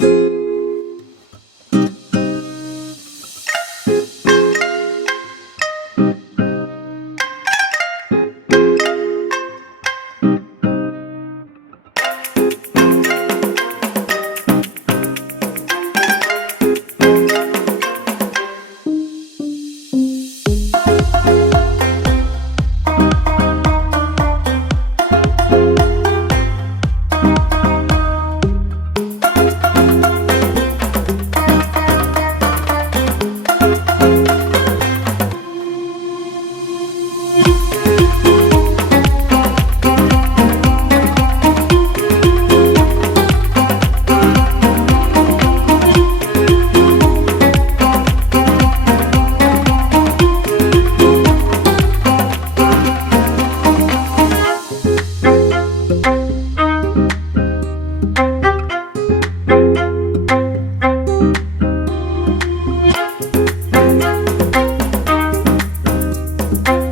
you thank you